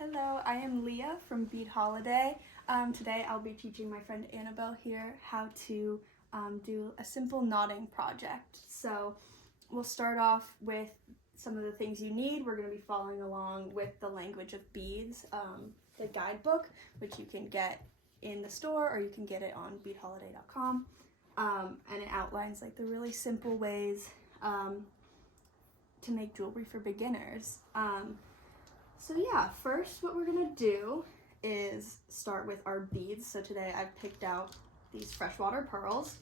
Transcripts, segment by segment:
Hello, I am Leah from Bead Holiday. Today I'll be teaching my friend Annabelle here how to do a simple knotting project. So we'll start off with some of the things you need. We're going to be following along with the Language of Beads, the guidebook, which you can get in the store or you can get it on beadholiday.com. And it outlines like the really simple ways to make jewelry for beginners. So yeah, first what we're gonna do is start with our beads. So today I've picked out these freshwater pearls,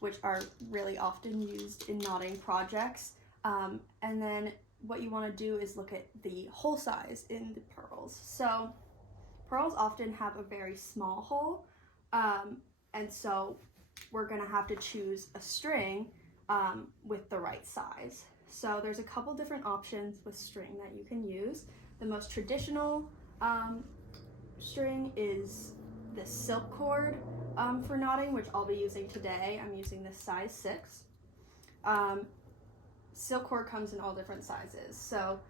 which are really often used in knotting projects. And then what you wanna do is look at the hole size in the pearls. So pearls often have a very small hole, and so we're gonna have to choose a string with the right size. So there's a couple different options with string that you can use. The most traditional string is the silk cord for knotting, which I'll be using today. I'm using this size 6. Silk cord comes in all different sizes. So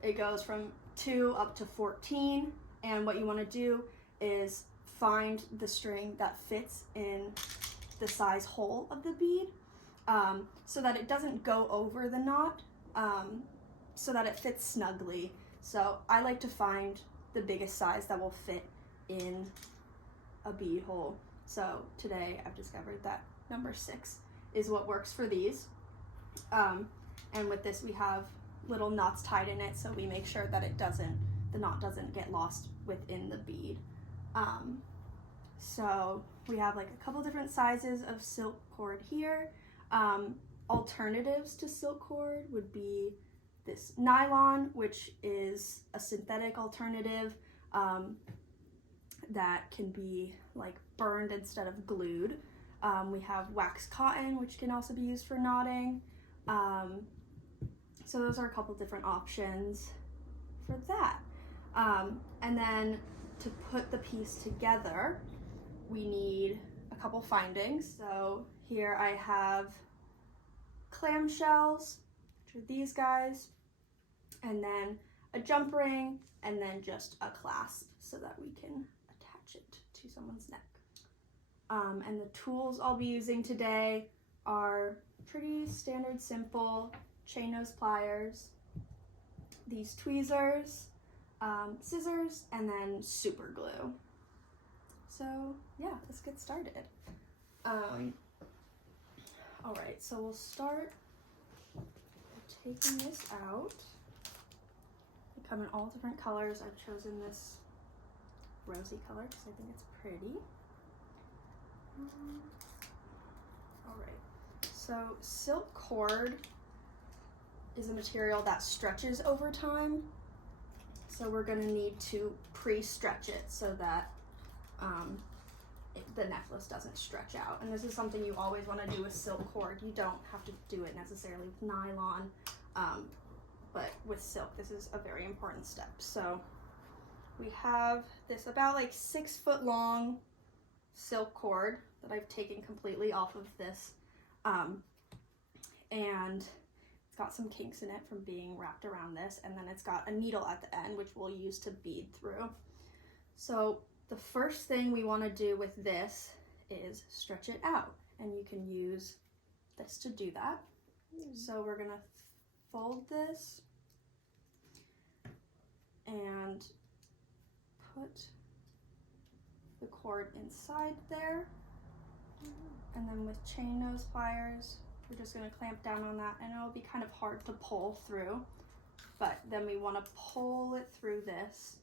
it goes from 2 up to 14. And what you want to do is find the string that fits in the size hole of the bead. So that it doesn't go over the knot, so that it fits snugly. So I like to find the biggest size that will fit in a bead hole. So today I've discovered that number 6 is what works for these. And with this we have little knots tied in it, so we make sure that the knot doesn't get lost within the bead. So we have like a couple different sizes of silk cord here. Alternatives to silk cord would be this nylon, which is a synthetic alternative that can be like burned instead of glued. We have wax cotton, which can also be used for knotting. So those are a couple different options for that. And then to put the piece together, we need a couple findings. So here I have clamshells, which are these guys, and then a jump ring, and then just a clasp so that we can attach it to someone's neck. And the tools I'll be using today are pretty standard, simple chain nose pliers, these tweezers, scissors, and then super glue. So yeah, let's get started. All right, so we'll start by taking this out. They come in all different colors. I've chosen this rosy color because I think it's pretty. All right, so silk cord is a material that stretches over time. So we're gonna need to pre-stretch it so that the necklace doesn't stretch out. And this is something you always want to do with silk cord. You don't have to do it necessarily with nylon, but with silk, this is a very important step. So we have this about like 6 foot long silk cord that I've taken completely off of this, and it's got some kinks in it from being wrapped around this, and then it's got a needle at the end which we'll use to bead through. So the first thing we want to do with this is stretch it out, and you can use this to do that. So we're going to fold this and put the cord inside there, and then with chain nose pliers we're just going to clamp down on that, and it'll be kind of hard to pull through, but then we want to pull it through this,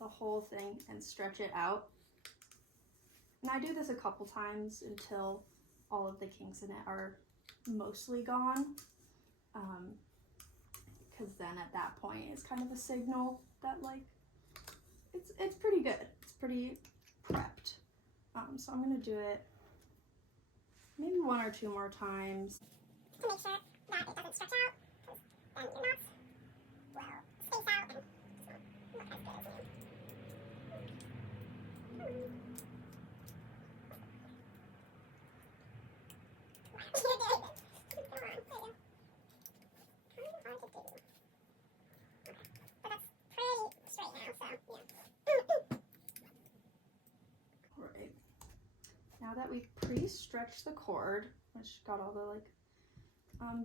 the whole thing, and stretch it out. And I do this a couple times until all of the kinks in it are mostly gone, because then at that point it's kind of a signal that like it's pretty good, it's pretty prepped. So I'm gonna do it maybe 1 or 2 more times to make sure that it doesn't stretch out, because then your knots will space out and it's not as good as new. Come on, there you go. Kind of hard to do. Okay. Alright. Now that we've pre-stretched the cord, which got all the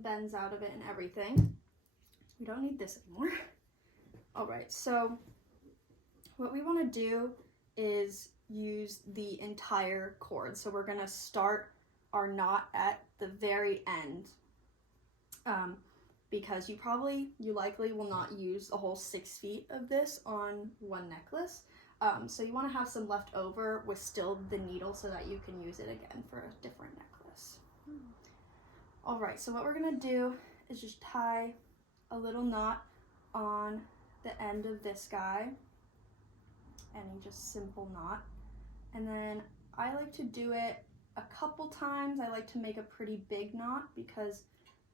bends out of it and everything, we don't need this anymore. Alright, so what we want to do is use the entire cord. So we're going to start our knot at the very end, because you likely will not use the whole 6 feet of this on one necklace. So you want to have some left over with still the needle so that you can use it again for a different necklace. All right, so what we're gonna do is just tie a little knot on the end of this guy, any just simple knot. And then I like to do it a couple times. I like to make a pretty big knot because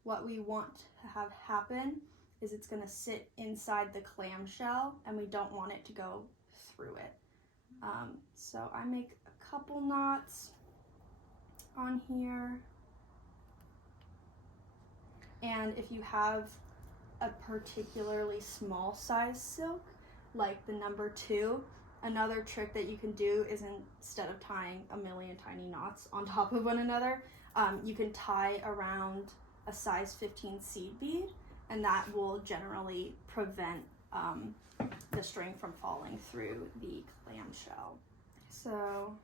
what we want to have happen is it's gonna sit inside the clamshell and we don't want it to go through it. So I make a couple knots on here. And if you have a particularly small size silk, like the number 2, another trick that you can do is instead of tying a million tiny knots on top of one another, you can tie around a size 15 seed bead, and that will generally prevent the string from falling through the clamshell. So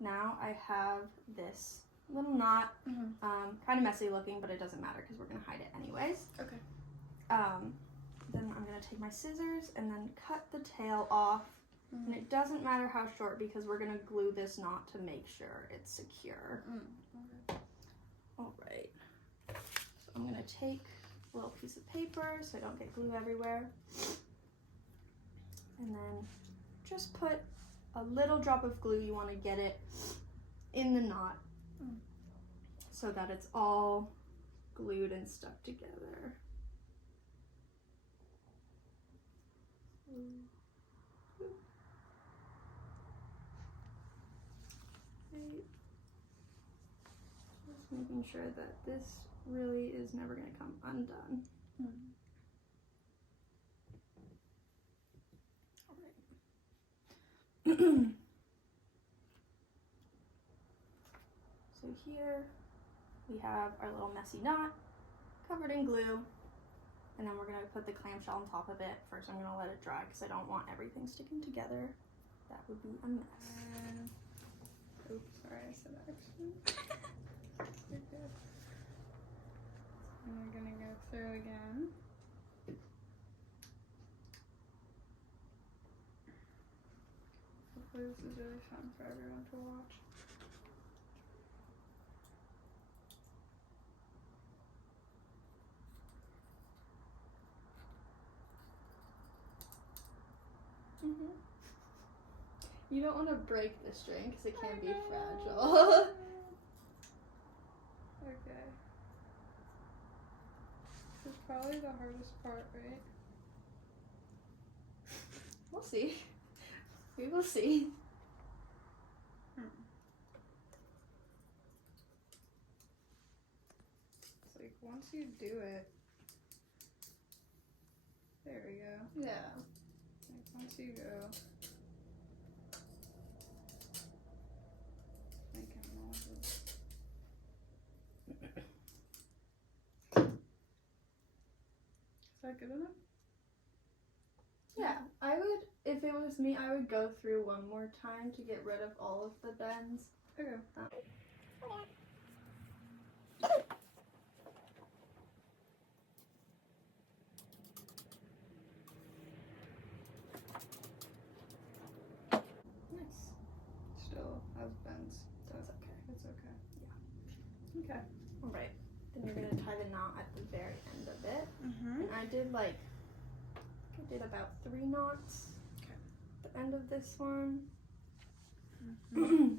now I have this little knot, kind of messy looking, but it doesn't matter because we're going to hide it anyways. Okay. Then I'm going to take my scissors and then cut the tail off. And it doesn't matter how short because we're going to glue this knot to make sure it's secure. Okay. All right. So I'm going to take a little piece of paper so I don't get glue everywhere. And then just put a little drop of glue. You want to get it in the knot so that it's all glued and stuck together. Just making sure that this really is never going to come undone. All right. So here we have our little messy knot covered in glue, and then we're going to put the clamshell on top of it. First I'm going to let it dry because I don't want everything sticking together. That would be a mess. Oops, sorry, I said action. You're good. And we're gonna go through again. Hopefully this is really fun for everyone to watch. You don't want to break the string because it can be fragile. Okay. This is probably the hardest part, right? We'll see. We will see. It's like once you do it, there we go. Yeah. Like once you go, making noises. Is that good enough? Yeah, I would, if it was me, I would go through one more time to get rid of all of the bends. Okay. Nice. Still has bends. That's okay. It's okay. Yeah. Okay. All right. Then you're gonna tie the knot at the very end of it. Mm-hmm. And I did about 3 knots. Okay. At the end of this one. Mm-hmm.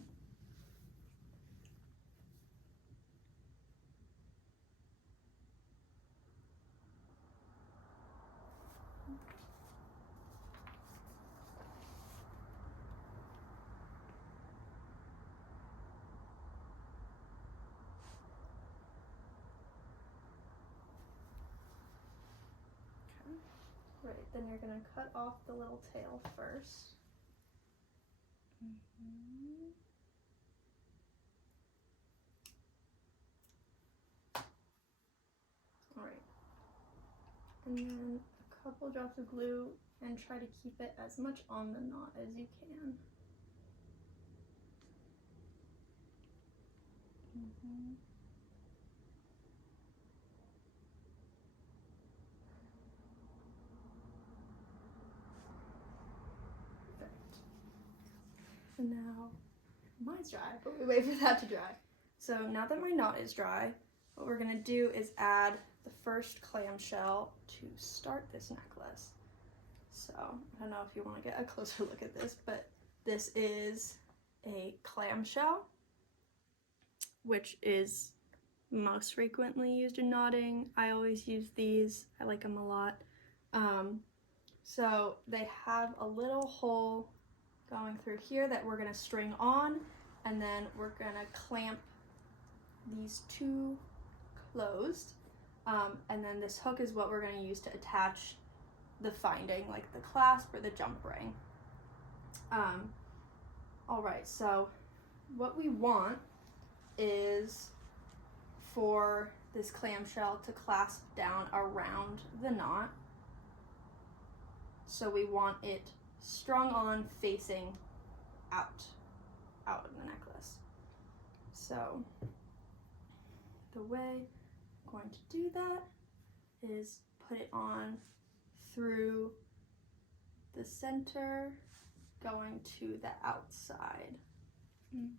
Right, then you're gonna cut off the little tail first. Alright. And then a couple drops of glue and try to keep it as much on the knot as you can. Perfect. And now mine's dry, but we wait for that to dry. So now that my knot is dry, what we're gonna do is add the first clamshell to start this necklace. So I don't know if you want to get a closer look at this, but this is a clamshell, which is most frequently used in knotting. I always use these. I like them a lot. So they have a little hole going through here that we're gonna string on, and then we're gonna clamp these two closed, and then this hook is what we're gonna use to attach the finding, like the clasp or the jump ring. All right, so what we want is for this clamshell to clasp down around the knot. So we want it strung on facing out of the necklace. So the way I'm going to do that is put it on through the center, going to the outside. And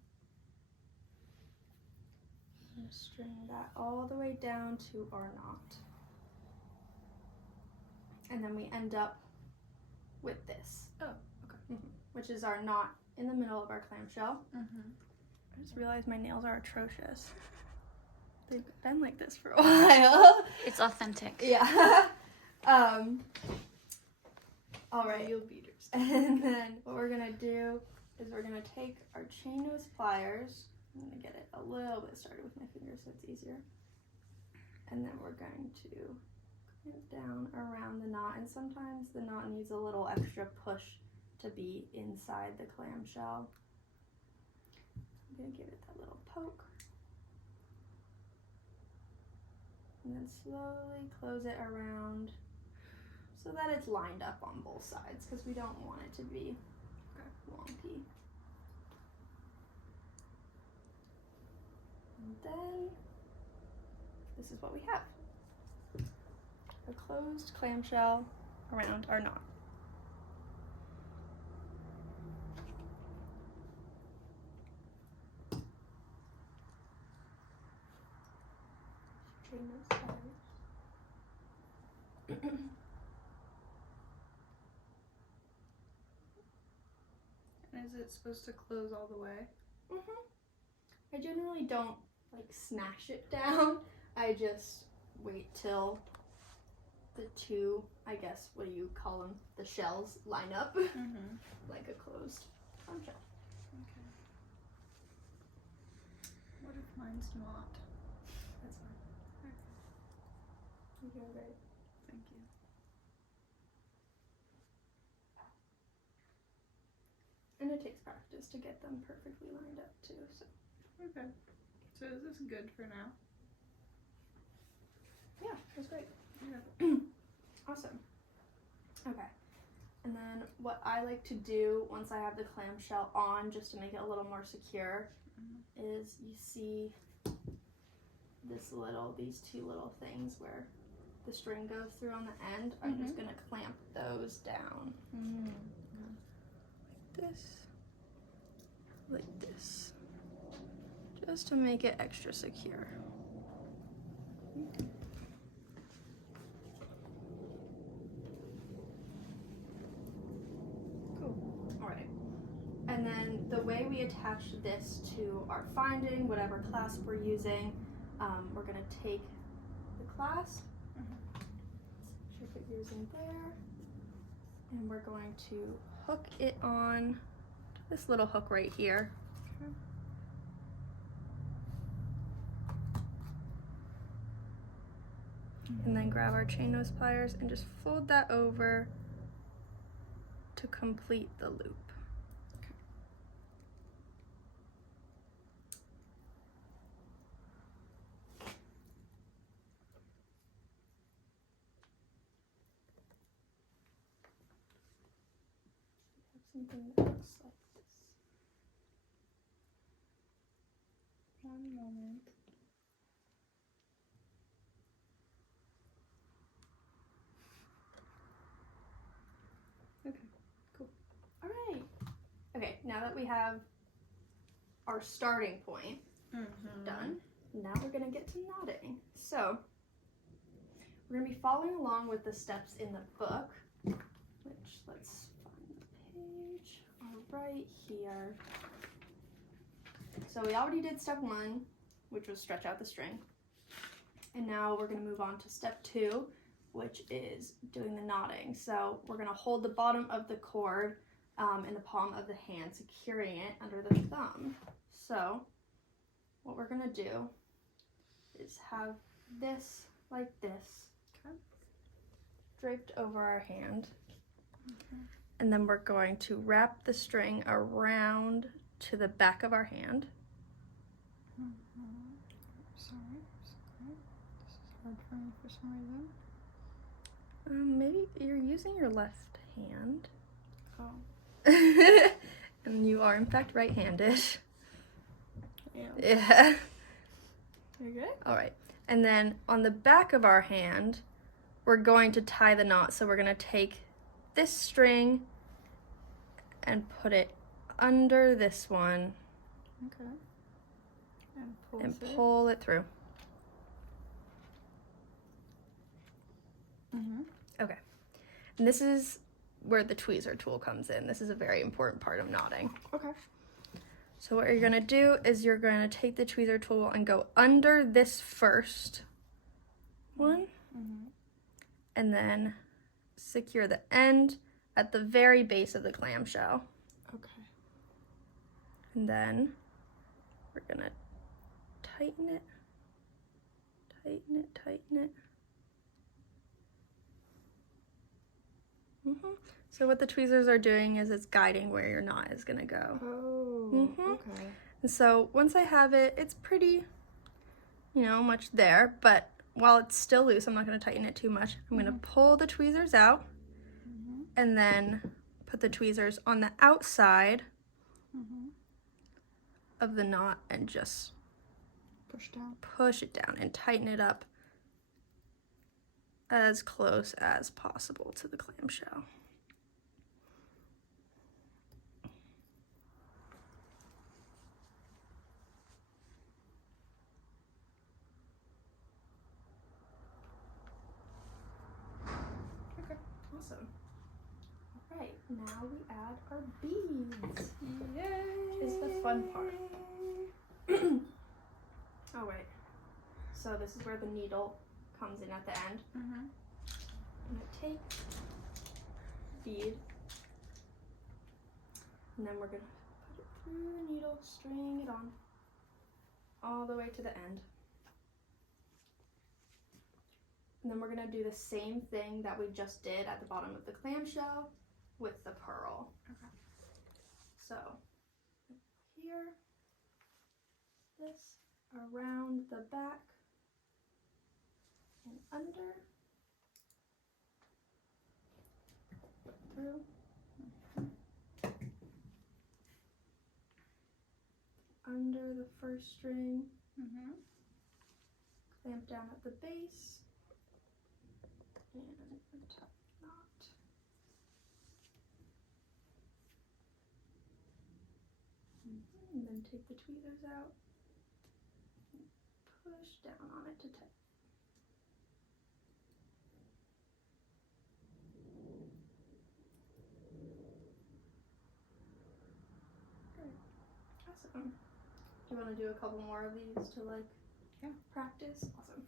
string that all the way down to our knot. And then we end up with this. Oh, okay. Which is our knot in the middle of our clamshell. I just realized my nails are atrocious. They've been like this for a while. It's authentic. Yeah. All right. Real beaters. And then what we're gonna do is we're gonna take our chain nose pliers. I'm gonna get it a little bit started with my fingers so it's easier. And then we're going to clamp down around the knot. And sometimes the knot needs a little extra push to be inside the clamshell. I'm gonna give it that little poke. And then slowly close it around so that it's lined up on both sides, because we don't want it to be wonky. And then this is what we have. A closed clamshell around our knot. Chain those pliers. And is it supposed to close all the way? I generally don't like smash it down. I just wait till the two, I guess, what do you call them? The shells line up like a closed clamshell. Okay. What if mine's not? That's fine. You're doing great. Thank you. And it takes practice to get them perfectly lined up too. So Okay. So is this good for now? yeah, that's great. Yeah. Awesome. Okay. And then what I like to do once I have the clamshell on, just to make it a little more secure, is you see these two little things where the string goes through on the end. I'm just gonna clamp those down. Like this, just to make it extra secure. Cool. All right. And then the way we attach this to our finding, whatever clasp we're using, we're gonna take the clasp, ship it using there, and we're going to hook it on this little hook right here. Okay. And then grab our chain nose pliers and just fold that over to complete the loop. Something that looks like this. One moment. Okay, cool. All right. Okay, now that we have our starting point done, now we're gonna get to knotting. So we're gonna be following along with the steps in the book, which let's find the page. All right, here. So we already did step 1, which was stretch out the string. And now we're gonna move on to step 2, which is doing the knotting. So we're gonna hold the bottom of the cord in the palm of the hand, securing it under the thumb. So what we're gonna do is have this like this, draped over our hand. And then we're going to wrap the string around to the back of our hand. Sorry. This is hard for me for some reason. Maybe you're using your left hand. Oh. And you are in fact right-handed. Yeah. Yeah. You good? All right. And then on the back of our hand, we're going to tie the knot. So we're going to take this string and put it under this one Okay. And pull and through. pull it through. Okay. And this is where the tweezer tool comes in. This is a very important part of knotting. Okay. So what you're going to do is you're going to take the tweezer tool and go under this first one and then secure the end at the very base of the clamshell. Okay. And then we're going to tighten it, tighten it. So what the tweezers are doing is it's guiding where your knot is going to go. Oh, okay. And so once I have it, it's pretty, much there, but while it's still loose, I'm not going to tighten it too much. I'm going to pull the tweezers out and then put the tweezers on the outside of the knot and just push it down and tighten it up as close as possible to the clamshell. Okay. Awesome. All right, now we add our beads. Yay! Is the fun part. Oh wait. So this is where the needle comes in at the end. I'm gonna take bead, and then we're gonna put it through the needle, string it on all the way to the end. And then we're gonna do the same thing that we just did at the bottom of the clamshell with the pearl. Okay. So here, this around the back and under, through, under the first string, clamp down at the base, and a top knot. And then take the tweezers out and push down on it to tighten. Awesome. Do you want to do a couple more of these to practice? Awesome.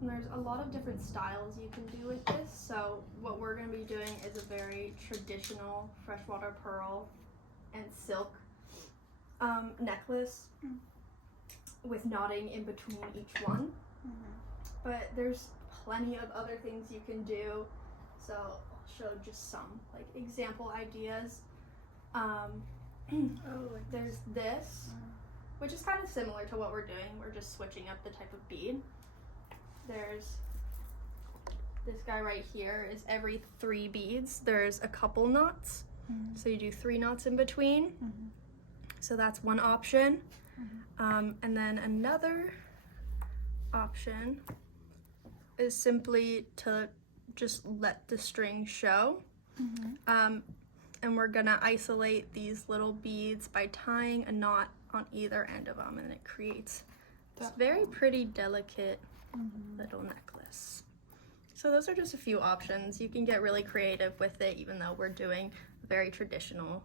And there's a lot of different styles you can do with this. So what we're going to be doing is a very traditional freshwater pearl and silk necklace. with knotting in between each one. But there's plenty of other things you can do. So I'll show just some like example ideas. There's this, which is kind of similar to what we're doing. We're just switching up the type of bead. There's this guy right here is every 3 beads. There's a couple knots. So you do 3 knots in between. So that's one option. And then another option is simply to just let the string show. And we're gonna isolate these little beads by tying a knot on either end of them, and it creates this very pretty delicate little necklace. So those are just a few options. You can get really creative with it, even though we're doing a very traditional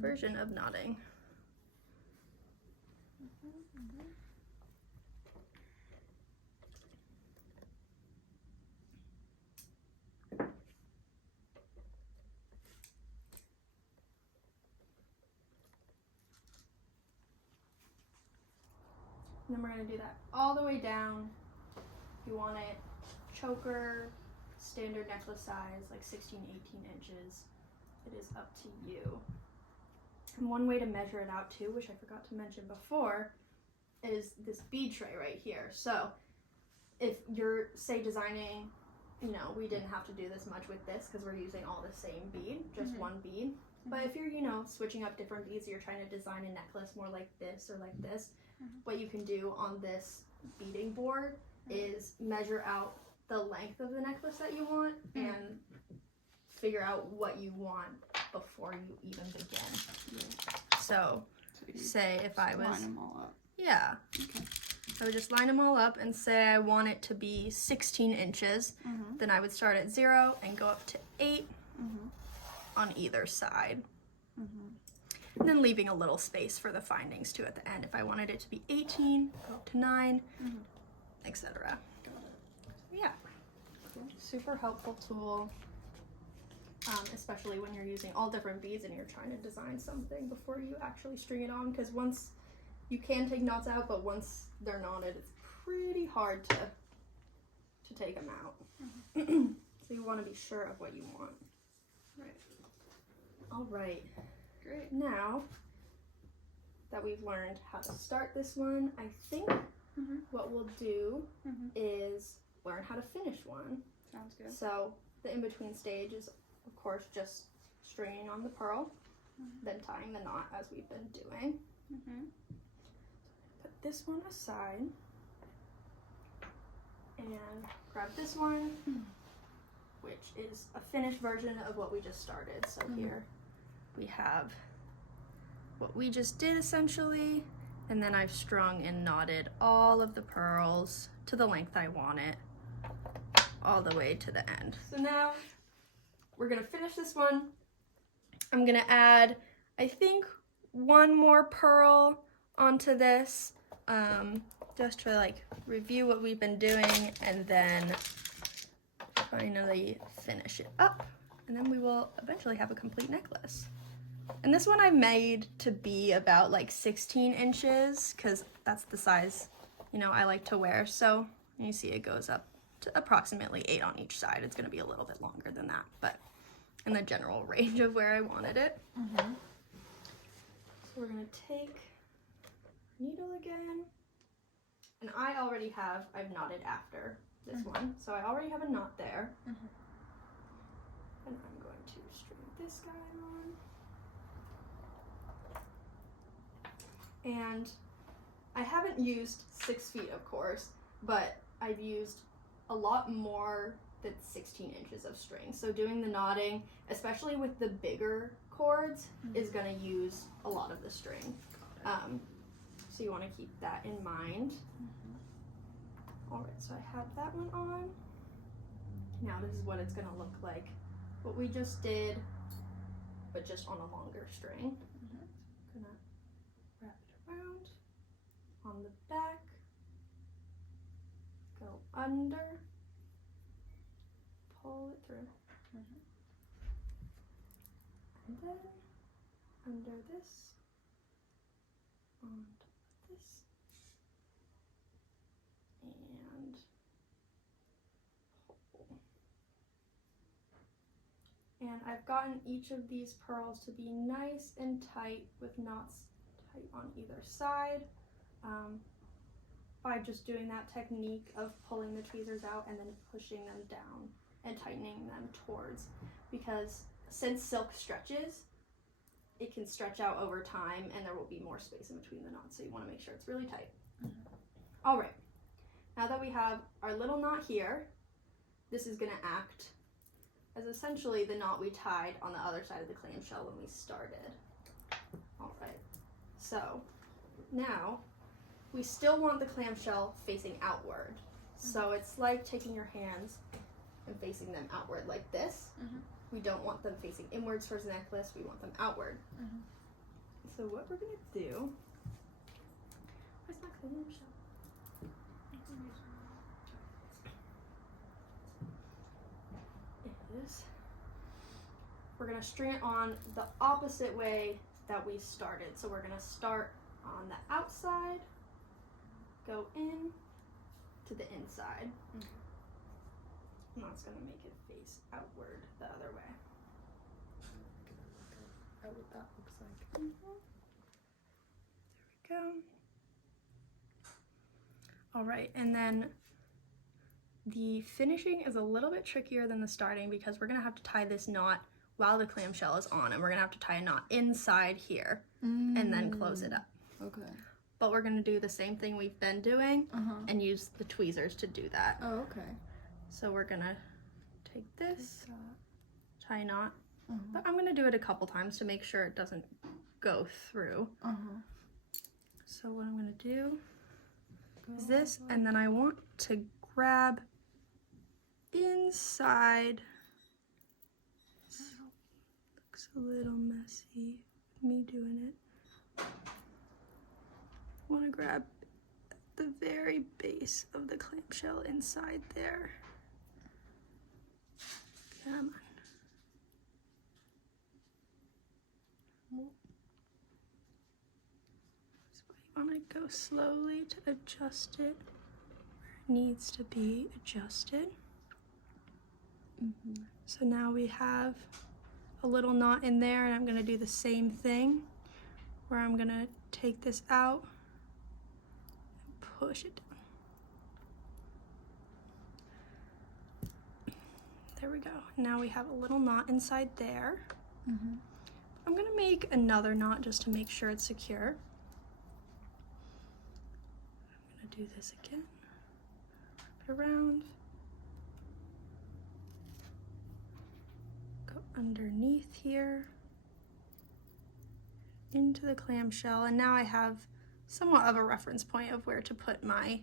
version of knotting. And then we're going to do that all the way down. If you want it choker, standard necklace size, like 16, 18 inches, it is up to you. And one way to measure it out too, which I forgot to mention before, is this bead tray right here. So if you're, say, designing, you know, we didn't have to do this much with this because we're using all the same bead, just one bead. But if you're, you know, switching up different beads, you're trying to design a necklace more like this or like this, what you can do on this beading board is measure out the length of the necklace that you want and figure out what you want before you even begin. So say if I was, line them all up. Yeah, I would just line them all up and say I want it to be 16 inches. Then I would start at 0 and go up to 8 on either side. And then leaving a little space for the findings too at the end. If I wanted it to be 18, go up to 9, etc. Yeah, super helpful tool, especially when you're using all different beads and you're trying to design something before you actually string it on, because once you can take knots out, but once they're knotted, it's pretty hard to take them out. So you want to be sure of what you want. Right. All right. Great. Now that we've learned how to start this one, I think what we'll do is learn how to finish one. Sounds good. So the in-between stage is, of course, just stringing on the pearl, then tying the knot as we've been doing. Put this one aside and grab this one, which is a finished version of what we just started. So here we have what we just did essentially, and then I've strung and knotted all of the pearls to the length I want it, all the way to the end. So now we're gonna finish this one. I'm gonna add, I think, one more pearl onto this, just to like review what we've been doing, and then finally finish it up, and then we will eventually have a complete necklace. And this one I made to be about like 16 inches because that's the size, you know, I like to wear. So you see it goes up to approximately 8 on each side. It's going to be a little bit longer than that, but in the general range of where I wanted it. So we're going to take needle again, and I've knotted after this one, so I already have a knot there. And I'm going to string this guy on. And I haven't used 6 feet, of course, but I've used a lot more than 16 inches of string. So doing the knotting, especially with the bigger cords, is going to use a lot of the string. So you want to keep that in mind. Alright, so I have that one on. Now this is what it's going to look like. What we just did, but just on a longer string. Gonna wrap it around on the back, go under, pull it through, and then under this, onto this, I've gotten each of these pearls to be nice and tight with knots tight on either side by just doing that technique of pulling the tweezers out and then pushing them down and tightening them towards, because since silk stretches, it can stretch out over time and there will be more space in between the knots, so you want to make sure it's really tight. All right, now that we have our little knot here, this is going to act as essentially the knot we tied on the other side of the clamshell when we started. All right, so now we still want the clamshell facing outward. So it's like taking your hands and facing them outward like this. We don't want them facing inwards towards the necklace, we want them outward. So what we're gonna do, where's my clamshell? We're gonna string it on the opposite way that we started. So we're gonna start on the outside, go in to the inside. And that's gonna make it face outward the other way. What that looks like. There we go. All right, and then the finishing is a little bit trickier than the starting because we're gonna have to tie this knot while the clamshell is on, and we're gonna have to tie a knot inside here and then close it up. Okay. But we're gonna do the same thing we've been doing and use the tweezers to do that. Oh, okay. So we're gonna take this, tie a knot, but I'm gonna do it a couple times to make sure it doesn't go through. So what I'm gonna do is this, and then I want to grab inside. Looks a little messy, me doing it. I want to grab the very base of the clamshell inside there. Come on. So you want to go slowly to adjust it where it needs to be adjusted. So now we have a little knot in there, and I'm going to do the same thing where I'm going to take this out and push it down. There we go. Now we have a little knot inside there. I'm going to make another knot just to make sure it's secure. I'm going to do this again. Wrap it around. Go underneath here into the clamshell, and now I have somewhat of a reference point of where to put my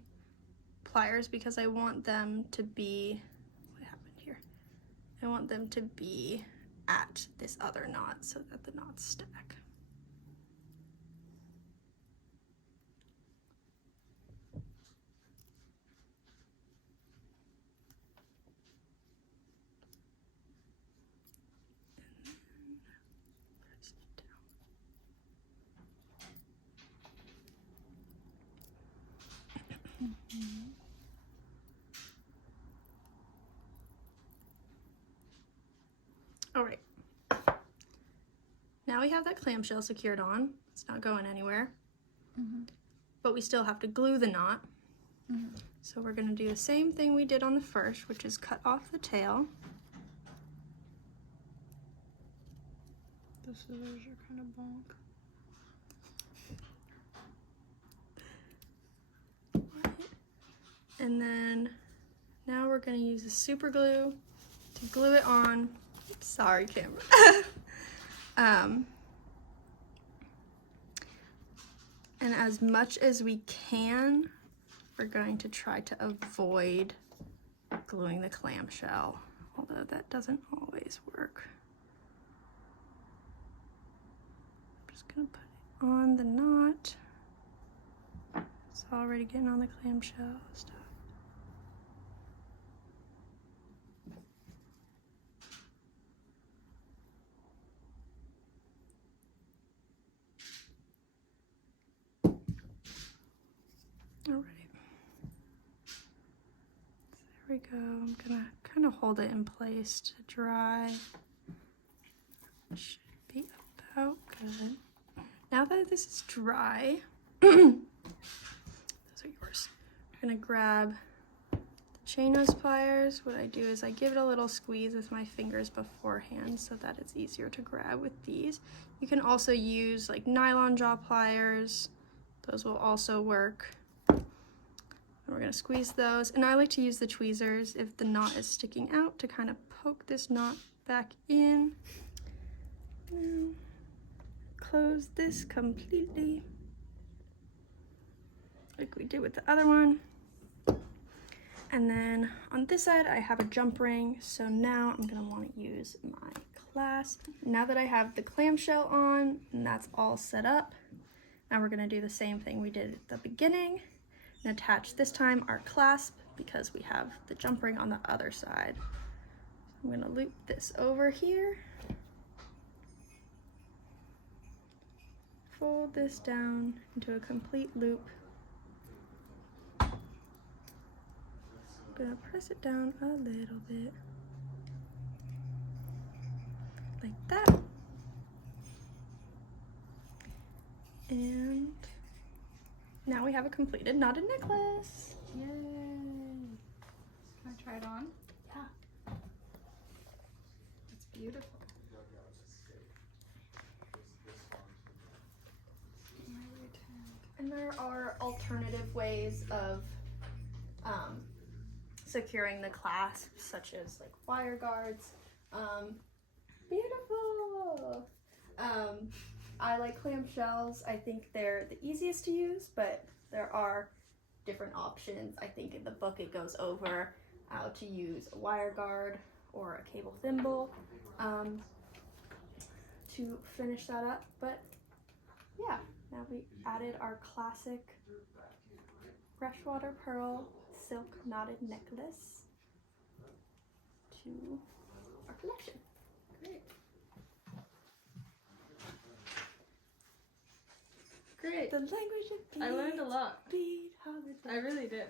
pliers because I want them to be, what happened here? I want them to be at this other knot so that the knots stack. All right, now we have that clamshell secured on. It's not going anywhere, but we still have to glue the knot. So we're gonna do the same thing we did on the first, which is cut off the tail. The scissors are kind of bonk. And then now we're gonna use the super glue to glue it on. Oops, sorry, camera. And as much as we can, we're going to try to avoid gluing the clamshell, although that doesn't always work. I'm just gonna put it on the knot. It's already getting on the clamshell stuff. All right, there we go. I'm gonna kind of hold it in place to dry. Should be about good. Now that this is dry, those are yours. I'm gonna grab the chain nose pliers. What I do is I give it a little squeeze with my fingers beforehand so that it's easier to grab with these. You can also use like nylon jaw pliers. Those will also work. And we're gonna squeeze those. And I like to use the tweezers if the knot is sticking out to kind of poke this knot back in. Now, close this completely like we did with the other one. And then on this side I have a jump ring, so now I'm gonna want to use my clasp. Now that I have the clamshell on and that's all set up, now we're gonna do the same thing we did at the beginning and attach this time our clasp because we have the jump ring on the other side. I'm gonna loop this over here, fold this down into a complete loop. I'm gonna press it down a little bit, like that. And now we have a completed knotted necklace. Yay! Can I try it on? Yeah. It's beautiful. And there are alternative ways of securing the clasp, such as like wire guards. Beautiful! I like clamshells. I think they're the easiest to use, but there are different options. I think in the book it goes over how to use a wire guard or a cable thimble to finish that up. But yeah, now we added our classic freshwater pearl silk knotted necklace to our collection. Great. Great. The language of beads. I learned a lot. Bead holiday. I really did.